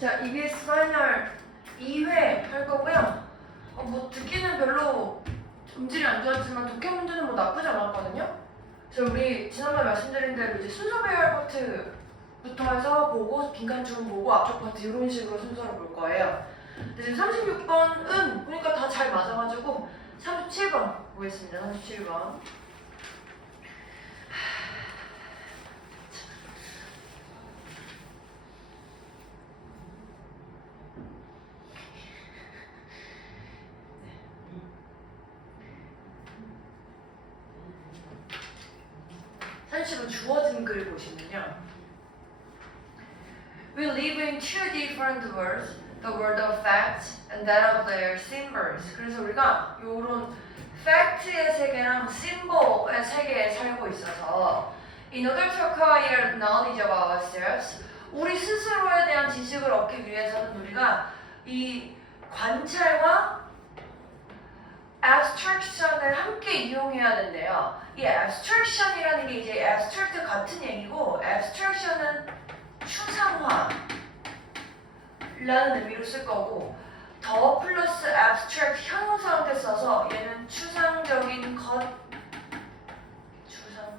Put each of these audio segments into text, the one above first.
자, EBS 파이널 2회 할 거고요. 뭐 듣기는 별로 음질이 안 좋았지만 독해 문제는 뭐 나쁘지 않았거든요. 그래서 우리 지난번에 말씀드린 대로 이제 순서 배열 파트부터 해서 보고 빈칸 줄 보고 앞쪽 파트 이런 식으로 순서를 볼 거예요. 근데 지금 36번은 보니까 다 잘 맞아가지고 37번 보겠습니다. 37번. 사실 주어진 글 보시면요. We live in two different worlds, the world of facts and that of their symbols. 그래서 우리가 요런 fact의 세계랑 symbol의 세계에 살고 있어서 in order to acquire knowledge of ourselves, 우리 스스로에 대한 지식을 얻기 위해서는 우리가 이 관찰과 abstraction을 함께 이용해야 된대요. 이 abstraction이라는 게 이제 abstract 같은 얘기고 abstraction은 추상화라는 의미로 쓸 거고 더 플러스 abstract 형용사한테 써서 얘는 추상적인 것, 추상적인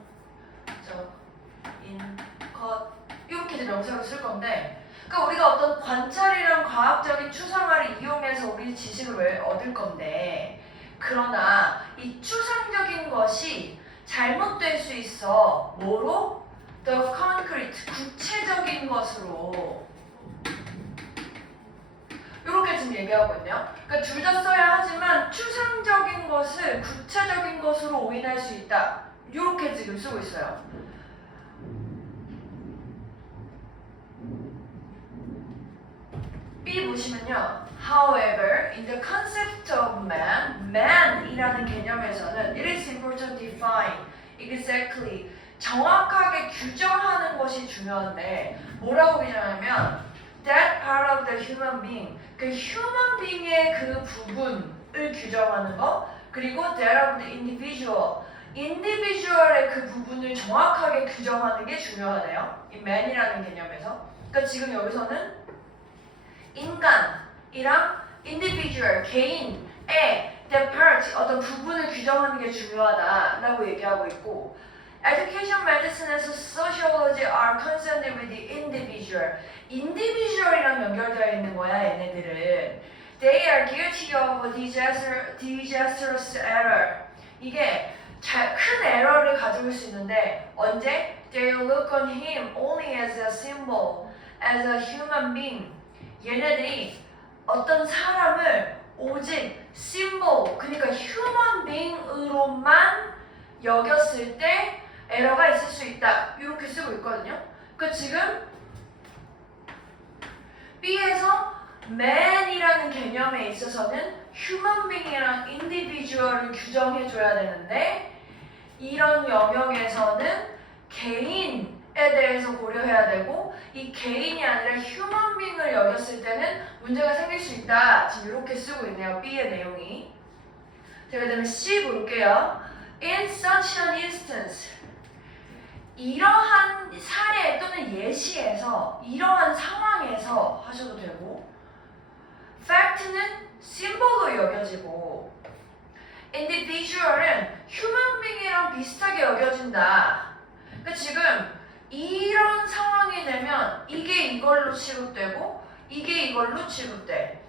것 이렇게 이제 명사로 쓸 건데 그러니까 우리가 어떤 관찰이랑 과학적인 추상화를 이용해서 우리 지식을 얻을 건데 그러나 이 추상적인 것이 잘못될 수 있어. 뭐로? The concrete, 구체적인 것으로. 이렇게 지금 얘기하고 있네요. 그러니까 둘 다 써야 하지만 추상적인 것을 구체적인 것으로 오인할 수 있다. 이렇게 지금 쓰고 있어요. B 보시면요. However, in the concept of man, man이라는 개념에서는 it is important to define exactly 정확하게 규정하는 것이 중요한데 뭐라고 규정하냐면 that part of the human being 그 human being의 그 부분을 규정하는 거 그리고 that of the individual의 그 부분을 정확하게 규정하는 게 중요하네요. 이 man이라는 개념에서 그러니까 지금 여기서는 인간이랑 individual, 개인의 the part, 어떤 부분을 규정하는 게 중요하다라고 얘기하고 있고 Education, medicine에서 sociology are concerned with the individual. individual이랑 연결되어 있는 거야, 얘네들은. They are guilty of disastrous error. 이게 큰 에러를 가지고 수 있는데 언제? They look on him only as a symbol, as a human being. 얘네들이 어떤 사람을 오직 symbol, 그러니까 human being으로만 여겼을 때 에러가 있을 수 있다. 이렇게 쓰고 있거든요. 그러니까 지금 B에서 man이라는 개념에 있어서는 human being이랑 individual을 규정해줘야 되는데 이런 영역에서는 개인에 대해서 고려해야 되고 이 개인이 아니라 human being을 여겼을 때는 문제가 생길 수 있다. 지금 이렇게 쓰고 있네요. B의 내용이. 자, 그 다음에 C 볼게요. In such an instance 이러한 사례 또는 예시에서 이러한 상황에서 하셔도 되고 fact는 symbol로 여겨지고 individual은 human being이랑 비슷하게 여겨진다. 그러니까 지금 이런 상황이 되면 이게 이걸로 취급되고 이게 이걸로 취급돼.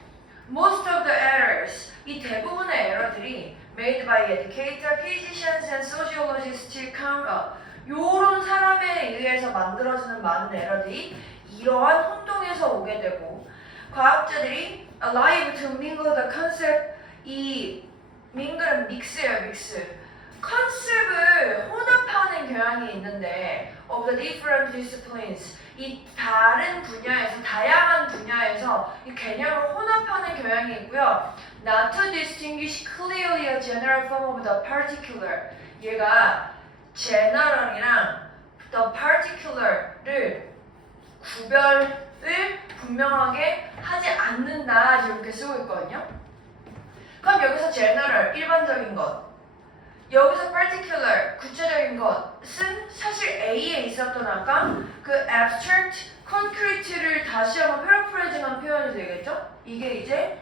Most of the errors, 이 대부분의 에러들이 made by educators, physicians and sociologists come up. 요런 사람에 의해서 만들어지는 많은 에러들이 이러한 혼동에서 오게 되고 과학자들이 alive to mingle the concept 이 mingle은 믹스예요, 믹스. 컨셉을 혼합하는 경향이 있는데 of the different disciplines 이 다른 분야에서 다양한 분야에서 이 개념을 혼합하는 경향이 있고요. Not to distinguish clearly a general form of the particular 얘가 general이랑 the particular를 구별을 분명하게 하지 않는다 이렇게 쓰고 있거든요. 그럼 여기서 general 일반적인 것 여기서 particular 구체적인 것은 사실 A에 있었던 아까 그 abstract concrete를 다시 한번 paraphrasing abstract한 표현이 되겠죠? 이게 이제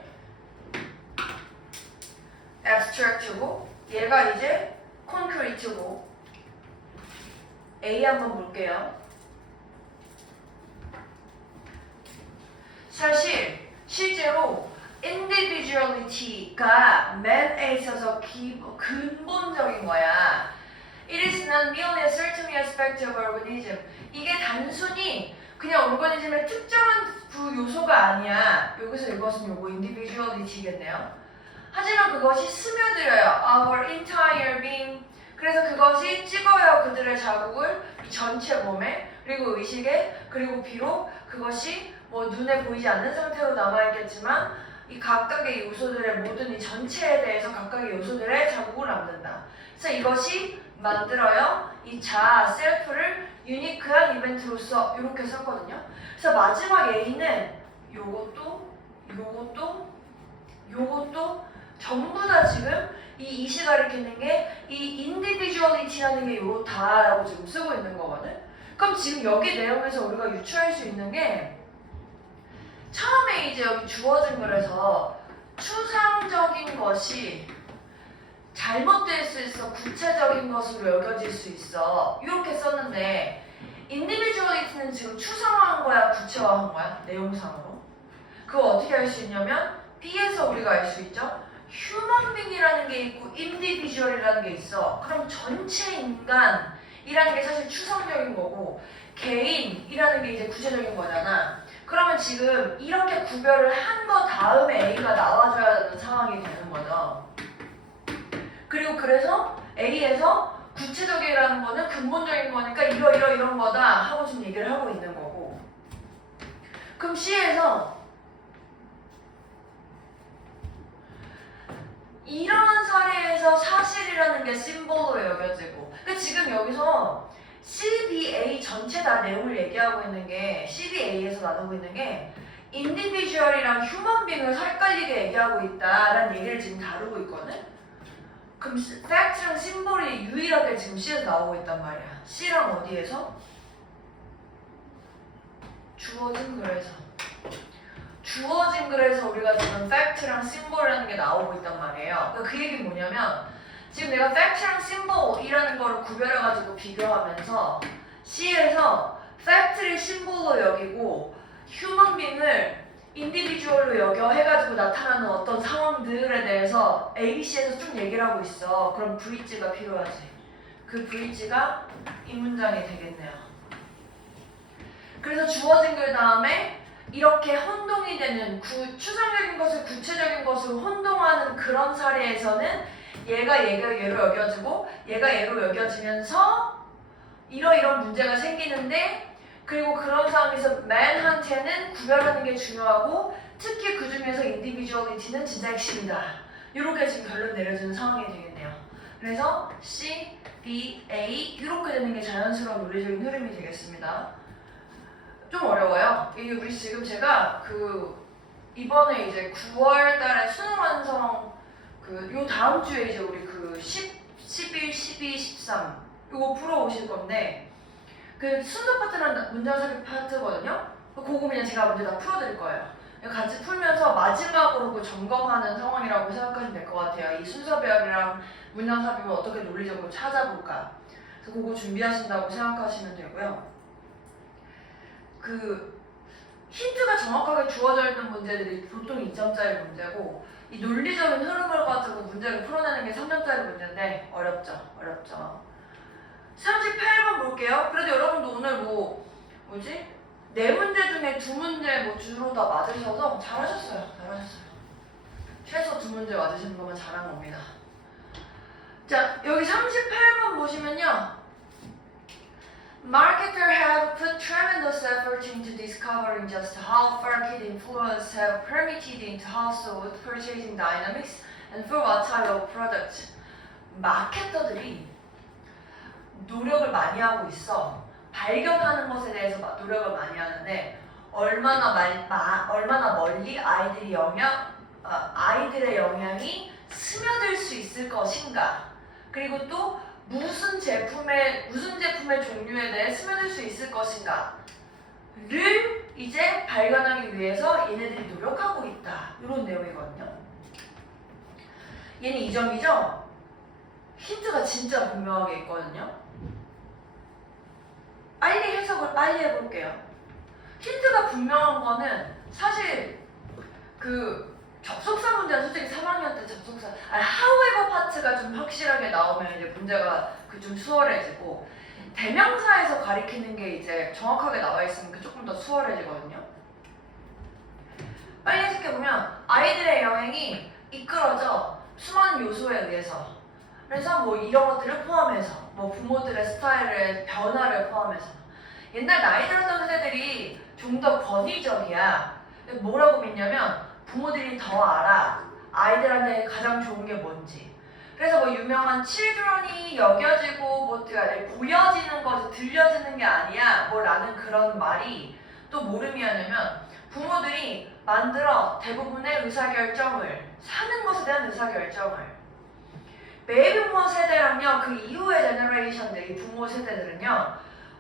abstract고 얘가 이제 concrete고 A 한번 볼게요. 사실 실제로 individuality가 man에 있어서 근본적인 거야. It is not merely a certain aspect of organism. 이게 단순히 그냥 오르가니즘의 특정한 그 요소가 아니야. 여기서 이것은 요거 individuality겠네요. 하지만 그것이 스며들어요. Our entire being. 그래서 그것이 찍어요. 그들의 자국을 이 전체 몸에 그리고 의식에 그리고 비록 그것이 뭐 눈에 보이지 않는 상태로 남아있겠지만 이 각각의 요소들의 모든 이 전체에 대해서 각각의 요소들의 자국을 남는다. 그래서 이것이 만들어요. 이 자아, 셀프를 유니크한 이벤트로서 이렇게 썼거든요. 그래서 마지막 A는 요것도 전부 다 지금 이 이시 가리키는 게 이 individuality라는 게 요렇다라고 지금 쓰고 있는 거거든. 그럼 지금 여기 내용에서 우리가 유추할 수 있는 게 처음에 이제 여기 주어진 글에서 추상적인 것이 잘못될 수 있어 구체적인 것으로 여겨질 수 있어 이렇게 썼는데 individuality는 지금 추상화한 거야 구체화한 거야 내용상으로. 그거 어떻게 알 수 있냐면 B에서 우리가 알 수 있죠. human being이라는 게 있고 individual이라는 게 있어. 그럼 전체 인간이라는 게 사실 추상적인 거고 개인이라는 게 이제 구체적인 거잖아. 그러면 지금 이렇게 구별을 한 거 다음에 A가 나와줘야 되는 상황이 되는 거죠. 그리고 그래서 A에서 구체적이라는 거는 근본적인 거니까 이런 거다 하고 지금 얘기를 하고 있는 거고. 그럼 C에서 이런 사례에서 사실이라는 게 심볼로 여겨지고 근데 지금 여기서 CBA 전체 다 내용을 얘기하고 있는 게 CBA에서 나누고 있는 게 individual이랑 human being을 헷갈리게 얘기하고 있다라는 얘기를 지금 다루고 있거든? 그럼 fact랑 심볼이 유일하게 지금 C에서 나오고 있단 말이야. C랑 어디에서? 주어진 글에서. 주어진 글에서 우리가 지금 fact랑 symbol이라는 게 나오고 있단 말이에요. 그러니까 그 얘기는 뭐냐면 지금 내가 fact랑 symbol이라는 거를 구별해가지고 비교하면서 C에서 fact를 symbol로 여기고 human being을 individual로 여겨 해가지고 나타나는 어떤 상황들에 대해서 ABC에서 쭉 얘기를 하고 있어. 그럼 브릿지가 필요하지. 그 브릿지가 이 문장이 되겠네요. 그래서 주어진 글 다음에 이렇게 혼동이 되는 추상적인 것을 구체적인 것으로 혼동하는 그런 사례에서는 얘가 얘로 여겨지고 얘가 얘로 여겨지면서 이런 문제가 생기는데 그리고 그런 상황에서 man한테는 구별하는 게 중요하고 특히 그 중에서 individuality는 진짜 핵심이다. 이렇게 지금 결론 내려지는 상황이 되겠네요. 그래서 C, B, A 이렇게 되는 게 자연스러운 논리적인 흐름이 되겠습니다. 좀 어려워요. 이게 우리 지금 제가 이번에 이제 9월 달에 수능 완성 요 다음 주에 이제 우리 11, 12, 13 요거 풀어오실 건데 순서 파트는 문장 삽입 파트거든요. 그거 그냥 제가 먼저 다 풀어드릴 거예요. 같이 풀면서 마지막으로 점검하는 상황이라고 생각하시면 될 것 같아요. 이 순서별이랑 문장 삽입을 어떻게 논리적으로 찾아볼까. 그래서 그거 준비하신다고 생각하시면 되고요. 힌트가 정확하게 주어져 있는 문제들이 보통 2점짜리 문제고 이 논리적인 흐름을 가지고 문제를 풀어내는 게 3점짜리 문제인데 어렵죠. 38번 볼게요. 그래도 여러분도 오늘 네 문제 중에 2문제 주로 다 맞으셔서 잘하셨어요. 최소 2문제 맞으시는 거면 잘한 겁니다. 자, 여기 38번 보시면요. Marketer have put tremendous effort into discovering just how market influence have permeated into household purchasing dynamics and for what type of product. 마케터들이 노력을 많이 하고 있어. 발견하는 것에 대해서 노력을 많이 하는데 얼마나 멀리 아이들의 영향이 스며들 수 있을 것인가. 그리고 또 무슨 제품의 종류에 대해 스며들 수 있을 것인가를 이제 발견하기 위해서 얘네들이 노력하고 있다. 이런 내용이거든요. 얘는 이 점이죠? 힌트가 진짜 분명하게 있거든요. 빨리 해석을 빨리 해볼게요. 힌트가 분명한 거는 사실 그 접속사 문제는 솔직히 3학년 때 접속사 however 파트가 좀 확실하게 나오면 이제 문제가 그 좀 수월해지고 대명사에서 가리키는 게 이제 정확하게 나와 있으면 그 조금 더 수월해지거든요. 빨리 해석해보면 아이들의 여행이 이끌어져 수많은 요소에 의해서 그래서 뭐 이런 것들을 포함해서 뭐 부모들의 스타일의 변화를 포함해서 옛날 나이 들었던 세대들이 좀 더 권위적이야. 뭐라고 믿냐면 부모들이 더 알아. 아이들한테 가장 좋은 게 뭔지. 그래서 뭐 유명한 children이 여겨지고 뭐 보여지는 거지 들려지는 게 아니야 뭐 라는 그런 말이 또 뭐를 의미하냐면 부모들이 만들어 대부분의 의사결정을 사는 것에 대한 의사결정을 베이비 부모 세대랑요 그 이후의 제너레이션들이 부모 세대들은요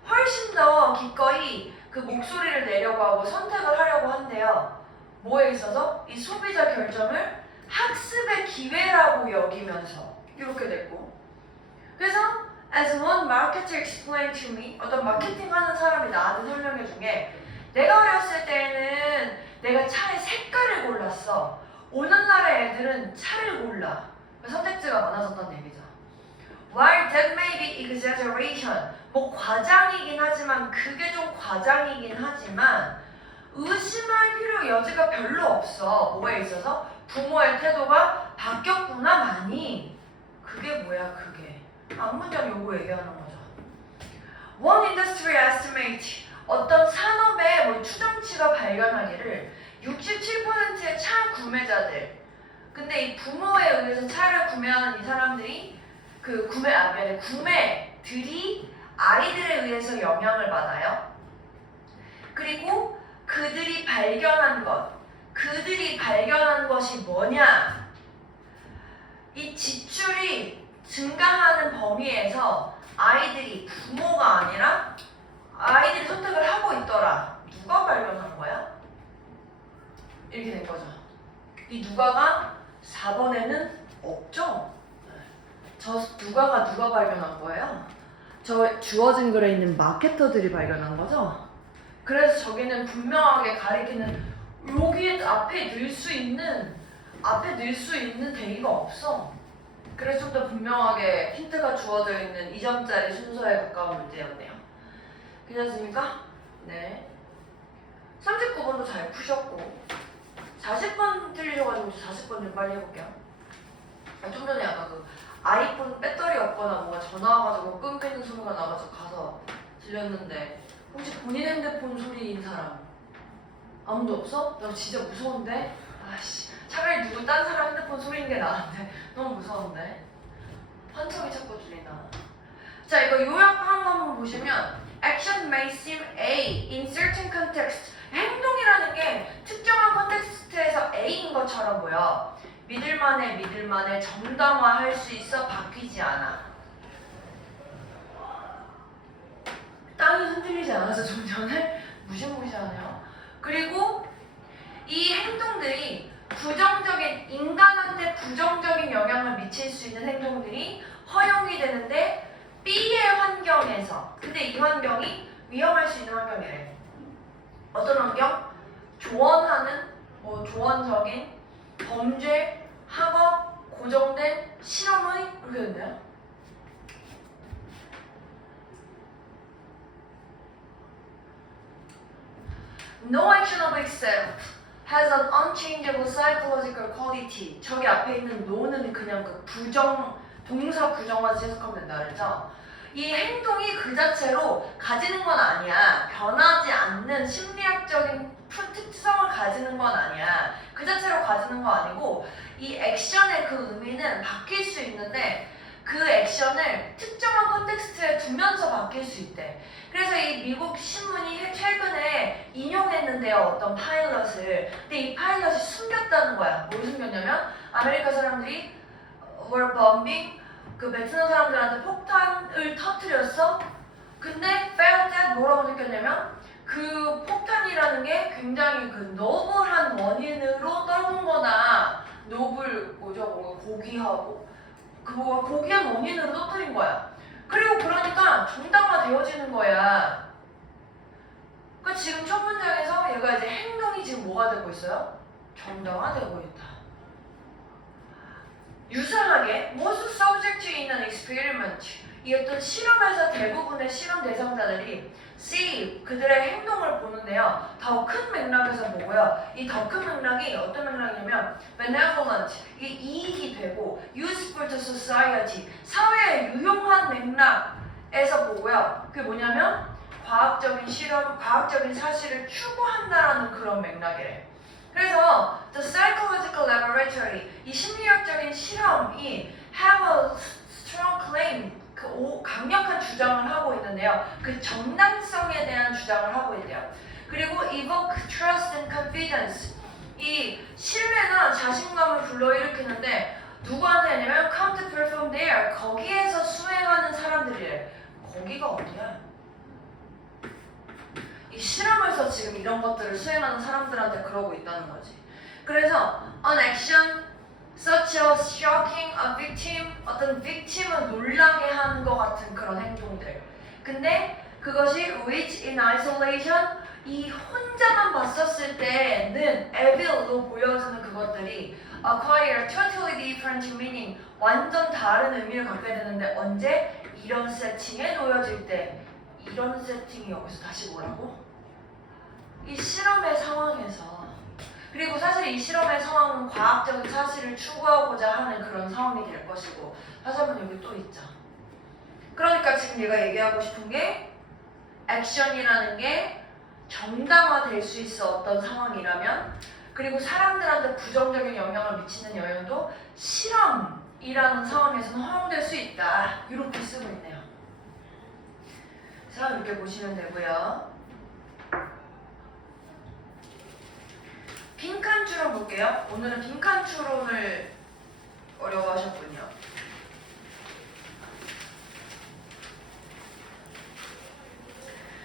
훨씬 더 기꺼이 그 목소리를 내려고 하고 선택을 하려고 한대요. 뭐에 있어서? 이 소비자 결정을 학습의 기회라고 여기면서 이렇게 됐고 그래서 as one marketer explained to me 어떤 마케팅하는 사람이 나한테 설명해 준 게 내가 어렸을 때는 내가 차의 색깔을 골랐어. 오늘날의 애들은 차를 골라. 선택지가 많아졌다는 얘기죠. While that may be exaggeration 뭐 과장이긴 하지만 그게 좀 과장이긴 하지만 의심할 필요 여지가 별로 없어. 뭐에 있어서? 부모의 태도가 바뀌었구나 많이. 그게 뭐야 그게. 앞문장 요거 얘기하는 거죠. One industry estimate 어떤 산업의 뭐 추정치가 발견하기를 67%의 차 구매자들 근데 이 부모에 의해서 차를 구매하는 이 사람들이 그 구매들이 아이들에 의해서 영향을 받아요. 그리고 그들이 발견한 것이 뭐냐? 이 지출이 증가하는 범위에서 아이들이 부모가 아니라 아이들이 선택을 하고 있더라. 누가 발견한 거야? 이렇게 된 거죠. 이 누가가 4번에는 없죠? 저 누가 발견한 거예요? 저 주어진 글에 있는 마케터들이 발견한 거죠? 그래서 저기는 분명하게 가리키는 여기 앞에 넣을 수 있는 대의가 없어. 그래서 좀 더 분명하게 힌트가 주어져 있는 2점짜리 순서에 가까운 문제였네요. 괜찮습니까? 네. 39번도 잘 푸셨고 40번 틀리셔가지고 40번 좀 빨리 해볼게요. 좀 전에 아까 그 아이폰 배터리 없거나 뭔가 전화 와가지고 끊기는 소리가 나가지고 가서 들렸는데 혹시 본인 핸드폰 소리인 사람 아무도 없어? 나 진짜 무서운데? 아씨 차라리 누구 딴 사람 핸드폰 소리인 게 나은데 너무 무서운데 환청이 자꾸 들리나. 자 이거 요약한 거 한번 보시면 Action may seem A in certain context 행동이라는 게 특정한 컨텍스트에서 A인 것처럼 보여. 믿을만해 정당화할 수 있어 바뀌지 않아. 땅이 흔들리지 않아서 좀 전에 무시무시하네요. 그리고 이 행동들이 인간한테 부정적인 영향을 미칠 수 있는 행동들이 허용이 되는데 B의 환경에서 근데 이 환경이 위험할 수 있는 환경이래. 어떤 환경? 조언적인 범죄, 학업, 고정된 실험의 이렇게 됐네요. No action of itself has an unchangeable psychological quality. 저기 앞에 있는 no는 그냥 그 동사 부정만 해석하면 된다 그랬죠? 이 행동이 그 자체로 가지는 건 아니야. 변하지 않는 심리학적인 특성을 가지는 건 아니야. 그 자체로 가지는 거 아니고 이 액션의 그 의미는 바뀔 수 있는데 그 액션을 특정한 컨텍스트에 두면서 바뀔 수 있대. 그래서 이 미국 신문이 최근에 인용했는데요. 어떤 파일럿을. 근데 이 파일럿이 숨겼다는 거야. 뭘 숨겼냐면 아메리카 사람들이 were bombing 그 베트남 사람들한테 폭탄을 터뜨렸어. 근데 felt that 뭐라고 느꼈냐면 그 폭탄이라는 게 굉장히 그 노블한 원인으로 떨군거나 노블 뭐죠? 뭔가 고귀하고 그 뭐가 고귀한 원인으로 떠뜨린 거야. 그리고 그러니까 정당화되어지는 거야. 그러니까 지금 첫 문장에서 얘가 이제 행동이 지금 뭐가 되고 있어요? 정당화되고 있다. 유사하게 most subject in an experiment 이 어떤 실험에서 대부분의 실험 대상자들이 see 그들의 행동을 보는데요. 더 큰 맥락에서 보고요. 이 더 큰 맥락이 어떤 맥락이냐면 benevolent 이게 이익이 되고 useful to society 사회에 유용한 맥락에서 보고요. 그게 뭐냐면 과학적인 실험, 과학적인 사실을 추구한다라는 그런 맥락이래. 그래서 the psychological laboratory 이 심리학적인 실험이 have a strong claim 강력한 주장을 하고 있는데요. 그 정당성에 대한 주장을 하고 있대요. 그리고 evoke trust and confidence 이 신뢰나 자신감을 불러일으키는데 누구한테 하냐면 come to perform there 거기에서 수행하는 사람들이래. 거기가 어디야? 이 실험에서 지금 이런 것들을 수행하는 사람들한테 그러고 있다는 거지. 그래서 an action such as shocking a victim 어떤 victim을 놀라게 하는 것 같은 그런 행동들. 근데 그것이 which in isolation 이 혼자만 봤었을 때는 evil로 보여지는 그것들이 acquire totally different meaning 완전 다른 의미를 갖게 되는데 언제? 이런 세팅에 놓여질 때 이런 세팅이 여기서 다시 뭐라고? 이 실험의 상황에서 그리고 사실 이 실험의 상황은 과학적인 사실을 추구하고자 하는 그런 상황이 될 것이고 다시 한번 여기 또 있죠. 그러니까 지금 얘가 얘기하고 싶은 게 액션이라는 게 정당화될 수 있어 어떤 상황이라면 그리고 사람들한테 부정적인 영향을 미치는 영향도 실험이라는 상황에서는 허용될 수 있다. 이렇게 쓰고 있네요. 자 이렇게 보시면 되고요. 빈칸 추론 볼게요. 오늘은 빈칸 추론을 어려워하셨군요.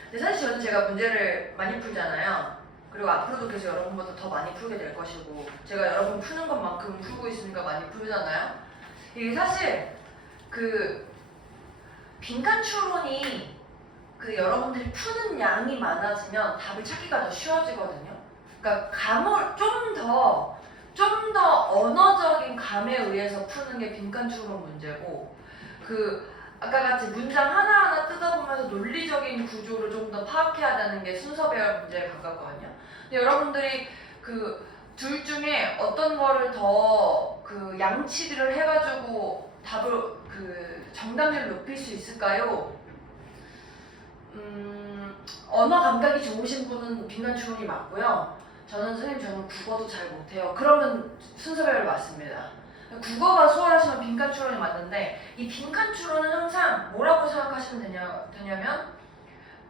근데 사실 저는 제가 문제를 많이 풀잖아요. 그리고 앞으로도 계속 여러분보다 더 많이 풀게 될 것이고 제가 여러분 푸는 것만큼 풀고 있으니까 많이 풀잖아요. 이게 사실 그 빈칸 추론이 그 여러분들이 푸는 양이 많아지면 답을 찾기가 더 쉬워지거든요. 그러니까 감을 좀 더 언어적인 감에 의해서 푸는 게 빈칸 추론 문제고 그 아까 같이 문장 하나하나 뜯어보면서 논리적인 구조를 좀 더 파악해야 되는 게 순서 배열 문제에 가깝거든요. 근데 여러분들이 그 둘 중에 어떤 거를 더 그 양치기를 해가지고 답을 그 정답률을 높일 수 있을까요? 언어 감각이 좋으신 분은 빈칸 추론이 맞고요. 저는 국어도 잘 못해요. 그러면 순서별로 맞습니다. 국어가 수월하시면 빈칸 추론이 맞는데 이 빈칸 추론은 항상 뭐라고 생각하시면 되냐면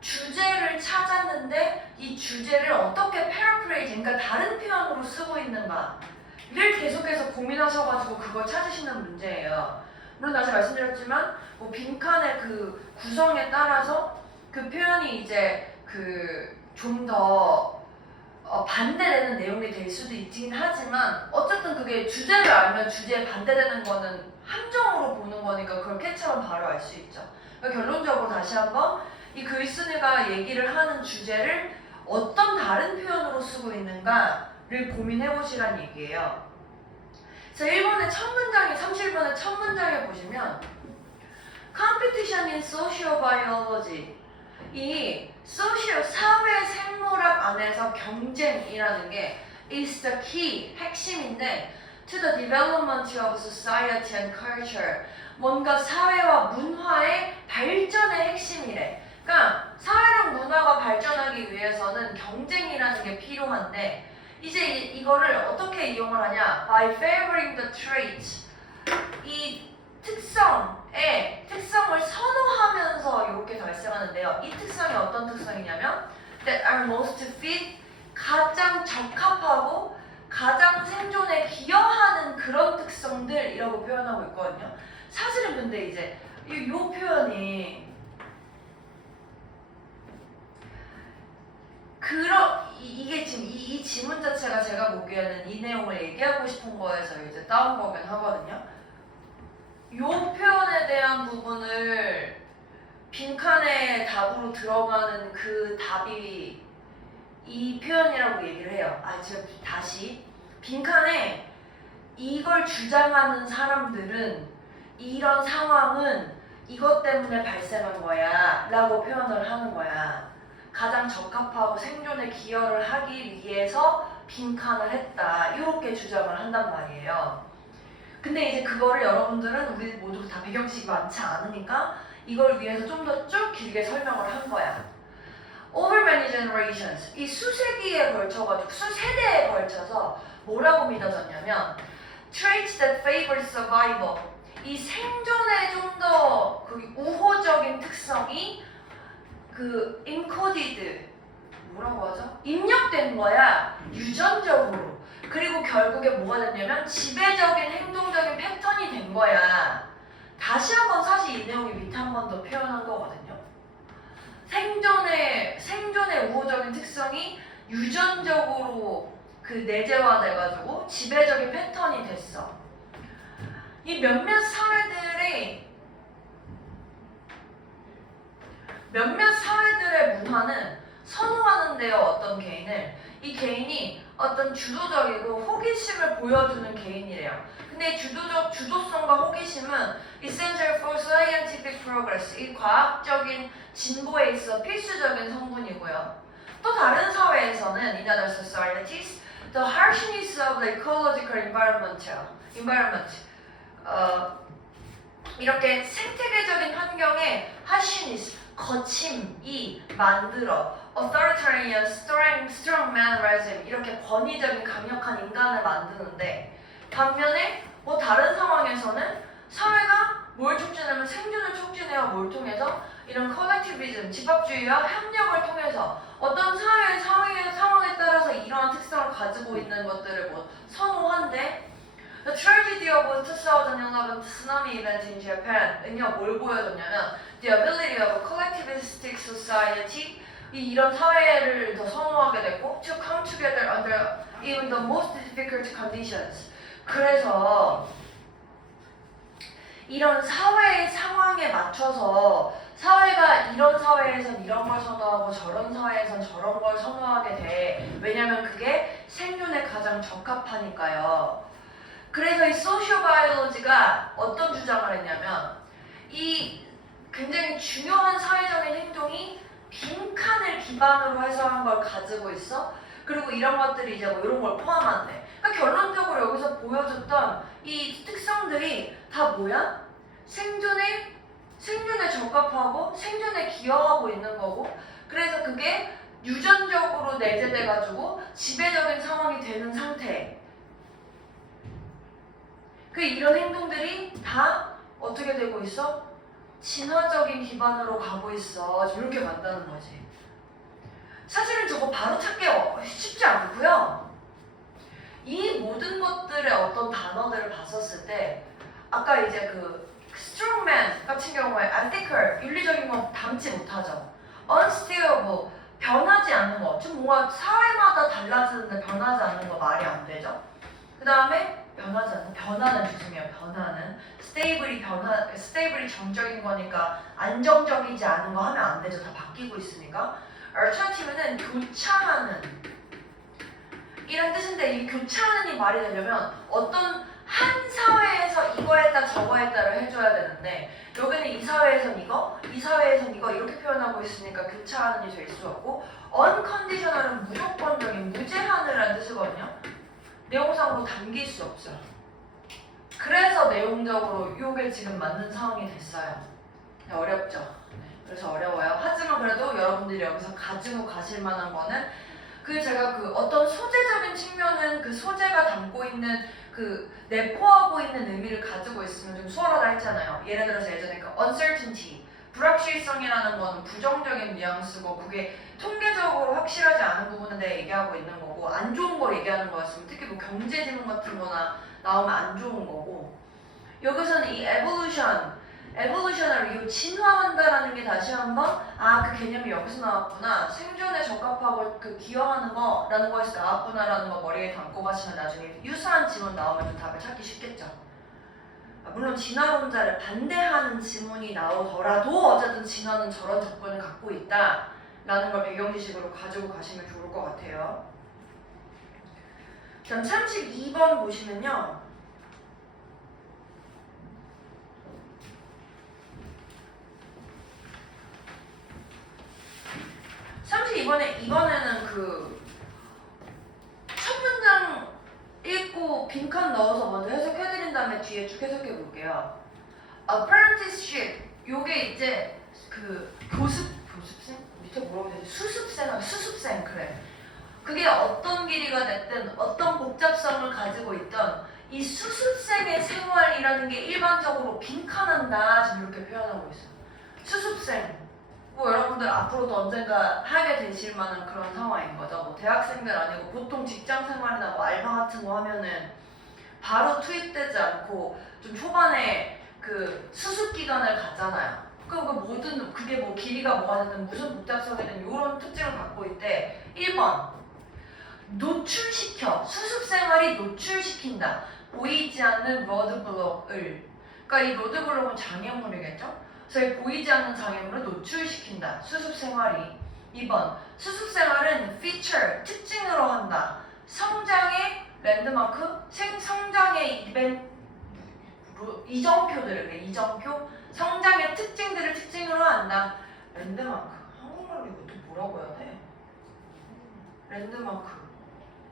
주제를 찾았는데 이 주제를 어떻게 paraphrase, 그러니까 다른 표현으로 쓰고 있는가를 계속해서 고민하셔가지고 그걸 찾으시는 문제예요. 물론 다시 말씀드렸지만 뭐 빈칸의 그 구성에 따라서 그 표현이 이제 그 좀 더 반대되는 내용이 될 수도 있긴 하지만 어쨌든 그게 주제를 알면 주제에 반대되는 거는 함정으로 보는 거니까 그걸 캐처럼 바로 알 수 있죠. 그러니까 결론적으로 다시 한번 이 글쓴이가 얘기를 하는 주제를 어떤 다른 표현으로 쓰고 있는가를 고민해 보시란 얘기예요. 자, 1번의 첫 문장에 31번의 첫 문장에 보시면 Competition in Social Biology 이 소셜 사회 생물학 안에서 경쟁이라는 게 is the key 핵심인데 to the development of society and culture 뭔가 사회와 문화의 발전의 핵심이래. 그러니까 사회랑 문화가 발전하기 위해서는 경쟁이라는 게 필요한데 이제 이거를 어떻게 이용을 하냐? By favoring the traits 이 특성을 선호하면서 이렇게 발생하는데요. 이 특성이 어떤 특성이냐면 that are most fit 가장 적합하고 가장 생존에 기여하는 그런 특성들이라고 표현하고 있거든요. 사실은 근데 이제 이 표현이 이게 지금 이 지문 자체가 제가 보기에는 이 내용을 얘기하고 싶은 거에서 이제 따온 거긴 하거든요. 요 표현에 대한 부분을 빈칸에 답으로 들어가는 그 답이 이 표현이라고 얘기를 해요. 제가 다시 빈칸에 이걸 주장하는 사람들은 이런 상황은 이것 때문에 발생한 거야 라고 표현을 하는 거야. 가장 적합하고 생존에 기여를 하기 위해서 빈칸을 했다 이렇게 주장을 한단 말이에요. 근데 이제 그거를 여러분들은 우리 모두 다 배경식이 많지 않으니까 이걸 위해서 좀 더 쭉 길게 설명을 한 거야. Over many generations, 이 수세기에 걸쳐가지고 수세대에 걸쳐서 뭐라고 믿어졌냐면 traits that favor survival, 이 생존에 좀 더 그 우호적인 특성이 그 encoded, 뭐라고 하죠? 입력된 거야 유전적으로. 그리고 결국에 뭐가 됐냐면 지배적인 행동적인 패턴이 된 거야. 다시 한번 사실 이 내용이 밑에 한 번 더 표현한 거거든요. 생존의 우호적인 특성이 유전적으로 그 내재화돼가지고 지배적인 패턴이 됐어. 이 몇몇 사회들의 문화는 선호하는데요, 어떤 개인을. 이 개인이 어떤 주도적이고 호기심을 보여주는 개인이래요. 근데 주도성과 호기심은 essential for scientific progress, 이 과학적인 진보에 있어 필수적인 성분이고요. 또 다른 사회에서는 in other societies, the harshness of the ecological environment, 이렇게 생태계적인 환경의 harshness, 거침이 만들어 authoritarian, strong mannerism, 이렇게 권위적인 강력한 인간을 만드는데, 반면에 뭐 다른 상황에서는 사회가 뭘 촉진하면 생존을 촉진해요. 뭘 통해서? 이런 컬렉티비즘, 집합주의와 협력을 통해서 어떤 사회의 상황에 따라서 이러한 특성을 가지고 있는 것들을 뭐 선호한대. The tragedy of 2011 tsunami event in Japan은요, 뭘 보여줬냐면 the ability of a collectivistic society, 이런 사회를 더 선호하게 됐고 to come together under even the most difficult conditions. 그래서 이런 사회의 상황에 맞춰서 사회가 이런 사회에선 이런 걸 선호하고 저런 사회에선 저런 걸 선호하게 돼. 왜냐면 그게 생존에 가장 적합하니까요. 그래서 이 소시오바이올로지가 어떤 주장을 했냐면 이 굉장히 중요한 사회적인 행동이 빈칸을 기반으로 해서 한 걸 가지고 있어. 그리고 이런 것들이 이제 뭐 이런 걸 포함한대. 그러니까 결론적으로 여기서 보여줬던 이 특성들이 다 뭐야? 생존에 적합하고 생존에 기여하고 있는 거고, 그래서 그게 유전적으로 내재돼가지고 지배적인 상황이 되는 상태. 그 이런 행동들이 다 어떻게 되고 있어? 진화적인 기반으로 가고 있어. 이렇게 간다는 거지. 사실은 저거 바로 찾기 쉽지 않고요. 이 모든 것들의 어떤 단어들을 봤었을 때 아까 이제 그 strongman 같은 경우에 ethical, 윤리적인 건 담지 못하죠. unstable, 변하지 않는 거. 좀 뭔가 사회마다 달라지는데 변하지 않는 거 말이 안 되죠. 그 다음에 변화는 stable이 정적인 거니까 안정적이지 않은 거 하면 안 되죠. 다 바뀌고 있으니까. alternative는 교차하는 이런 뜻인데, 이 교차하는 이 말이 되려면 어떤 한 사회에서 이거 했다 저거 했다를 해줘야 되는데, 여기는 이 사회에선 이거, 이 사회에선 이거 이렇게 표현하고 있으니까 교차하는이 될 수 없고, unconditional은 무조건적인, 무제한이라는 뜻이거든요. 내용상으로 담길 수 없어요. 그래서 내용적으로 이게 지금 맞는 상황이 됐어요. 어렵죠? 그래서 어려워요. 하지만 그래도 여러분들이 여기서 가지고 가실 만한 거는 제가 어떤 소재적인 측면은 그 소재가 담고 있는 내포하고 있는 의미를 가지고 있으면 좀 수월하다 했잖아요. 예를 들어서 예전에 uncertainty, 불확실성이라는 거는 부정적인 뉘앙스고, 그게 통계적으로 확실하지 않은 부분에 대해 얘기하고 있는 거고, 안 좋은 걸 얘기하는 거였으면 특히 뭐 경제 지문 같은 거나 나오면 안 좋은 거고, 여기서는 이 evolution, evolutionary, 진화한다라는 게 다시 한번 그 개념이 여기서 나왔구나. 생존에 적합하고 그 기여하는 거라는 거에서 나왔구나라는 거 머리에 담고 가시면 나중에 유사한 지문 나오면 좀 답을 찾기 쉽겠죠. 물론 진화론자를 반대하는 지문이 나오더라도 어쨌든 진화는 저런 접근을 갖고 있다라는 걸 배경지식으로 가지고 가시면 좋을 것 같아요. 다음 32번 보시면요. 32번에는 그 첫 문장 읽고 빈칸 넣어서 먼저 해석해드린 다음에 뒤에 쭉 해석해 볼게요. apprenticeship 요게 이제 그 교습생? 밑에 뭐라고 해야 되지? 수습생 그래. 그게 어떤 길이가 됐든 어떤 복잡성을 가지고 있던 이 수습생의 생활이라는 게 일반적으로 빈칸한다 지금 이렇게 표현하고 있어요. 수습생 뭐 여러분들 앞으로도 언젠가 하게 되실 만한 그런 상황인 거죠. 뭐 대학생들 아니고 보통 직장 생활이나 뭐 알바 같은 거 하면은 바로 투입되지 않고 좀 초반에 그 수습 기간을 갖잖아요. 그럼 그 모든 그게 뭐 길이가 뭐가 되든 무슨 복잡성이든 이런 특징을 갖고 있대. 1번 노출시켜 수습 생활이 노출시킨다. 보이지 않는 로드블록을 그러니까 이 로드블록은 장애물이겠죠? 그래서 이 보이지 않는 장애물을 노출시킨다. 수습생활이. 2번 수습생활은 feature, 특징으로 한다. 성장의 랜드마크, 성장의 이정표, 성장의 특징들을 특징으로 한다. 랜드마크. 한국말로 이것도 뭐라고 해야 돼? 랜드마크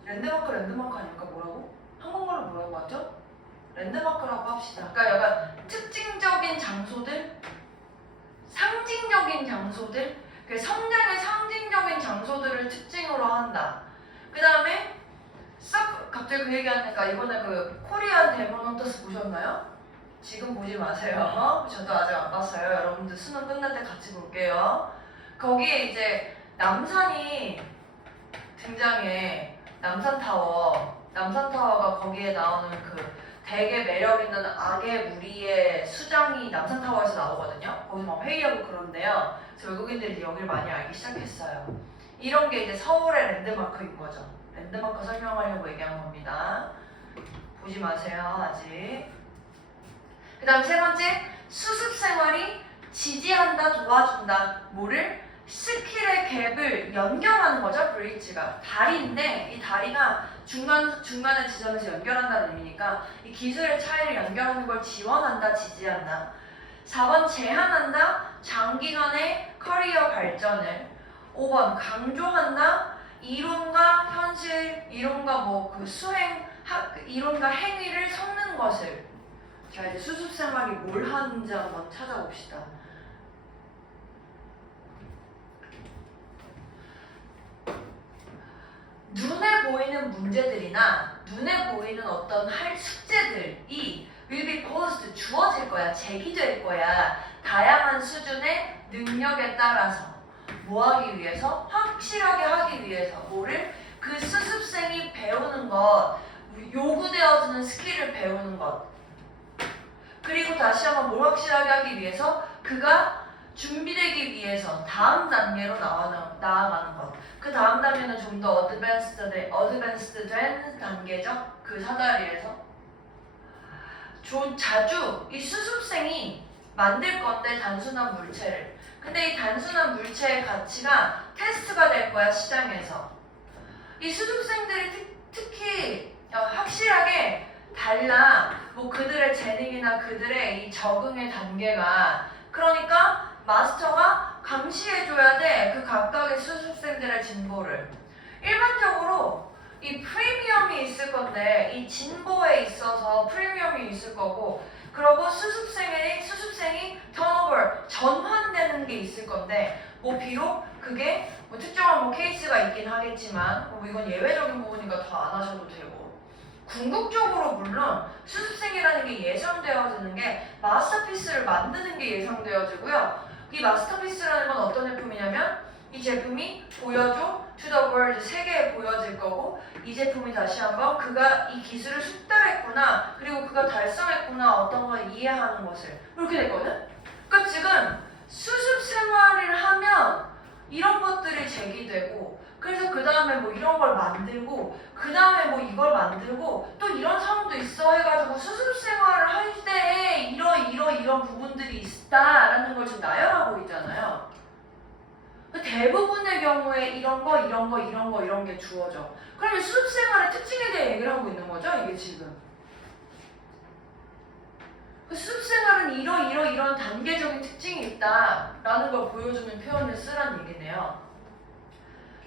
아닙니까? 뭐라고? 한국말로 뭐라고 하죠? 랜드마크라고 합시다. 그러니까 약간 특징적인 장소들, 상징적인 장소들, 성장의 상징적인 장소들을 특징으로 한다. 그 다음에 갑자기 그 얘기하니까 이번에 그 코리안 데몬 헌터스 보셨나요? 지금 보지 마세요. 저도 아직 안 봤어요. 여러분들 수능 끝날 때 같이 볼게요. 거기에 이제 남산이 등장해. 남산타워가 거기에 나오는 그 되게 매력 있는 악의 무리의 수장이 남산타워에서 나오거든요. 거기서 막 회의하고 그러는데요. 그래서 외국인들이 여기를 많이 알기 시작했어요. 이런 게 이제 서울의 랜드마크인 거죠. 랜드마크 설명하려고 얘기한 겁니다. 보지 마세요, 아직. 그 다음 세 번째, 수습생활이 지지한다, 도와준다. 뭐를? 스킬의 갭을 연결하는 거죠, 브릿지가. 다리인데 이 다리가 중간의 지점에서 연결한다는 의미니까 이 기술의 차이를 연결하는 걸 지원한다, 지지한다. 4번 제한한다, 장기간의 커리어 발전을. 5번 강조한다, 이론과 현실, 이론과 뭐 그 이론과 행위를 섞는 것을. 자, 이제 수습생활이 뭘 하는지 한번 찾아봅시다. 눈에 보이는 문제들이나 눈에 보이는 어떤 할 숙제들이 will be posed, 주어질 거야, 제기될 거야. 다양한 수준의 능력에 따라서 뭐 하기 위해서? 확실하게 하기 위해서. 뭐를? 그 수습생이 배우는 것, 요구되어지는 스킬을 배우는 것. 그리고 다시 한번 뭘 확실하게 하기 위해서? 그가 준비되기 위해서 다음 단계로 나아가는 것. 그 다음 단계는 좀 더 어드밴스드 된 단계죠. 그 사다리에서. 자주 이 수습생이 만들 건데 단순한 물체를. 근데 이 단순한 물체의 가치가 테스트가 될 거야, 시장에서. 이 수습생들이 특히 확실하게 달라. 뭐 그들의 재능이나 그들의 이 적응의 단계가. 그러니까 마스터가 감시해줘야 돼. 그 각각의 수습생들의 진보를. 일반적으로 이 프리미엄이 있을 건데 이 진보에 있어서 프리미엄이 있을 거고 그리고 수습생이 턴오버, 전환되는 게 있을 건데 뭐 비록 그게 뭐 특정한 뭐 케이스가 있긴 하겠지만 뭐 이건 예외적인 부분이니까 더 안 하셔도 되고 궁극적으로 물론 수습생이라는 게 예상되어지는 게 마스터피스를 만드는 게 예상되어지고요. 이 마스터피스라는 건 어떤 제품이냐면 이 제품이 보여줘 to the world 세계에 보여질 거고 이 제품이 다시 한번 그가 이 기술을 숙달했구나 그리고 그가 달성했구나 어떤 걸 이해하는 것을 그렇게 됐거든? 그러니까 지금 수습 생활을 하면 이런 것들이 제기되고 그래서 그 다음에 뭐 이런 걸 만들고 그 다음에 뭐 이걸 만들고 또 이런 상황도 있어 해가지고 수습 생활을 할 때 이런 부분들이 있다라는 걸 지금 나열하고 있잖아요. 대부분의 경우에 이런 게 주어져. 그러면 수습 생활의 특징에 대해 얘기를 하고 있는 거죠, 이게 지금. 수습 생활은 이런 단계적인 특징이 있다라는 걸 보여주는 표현을 쓰라는 얘기네요.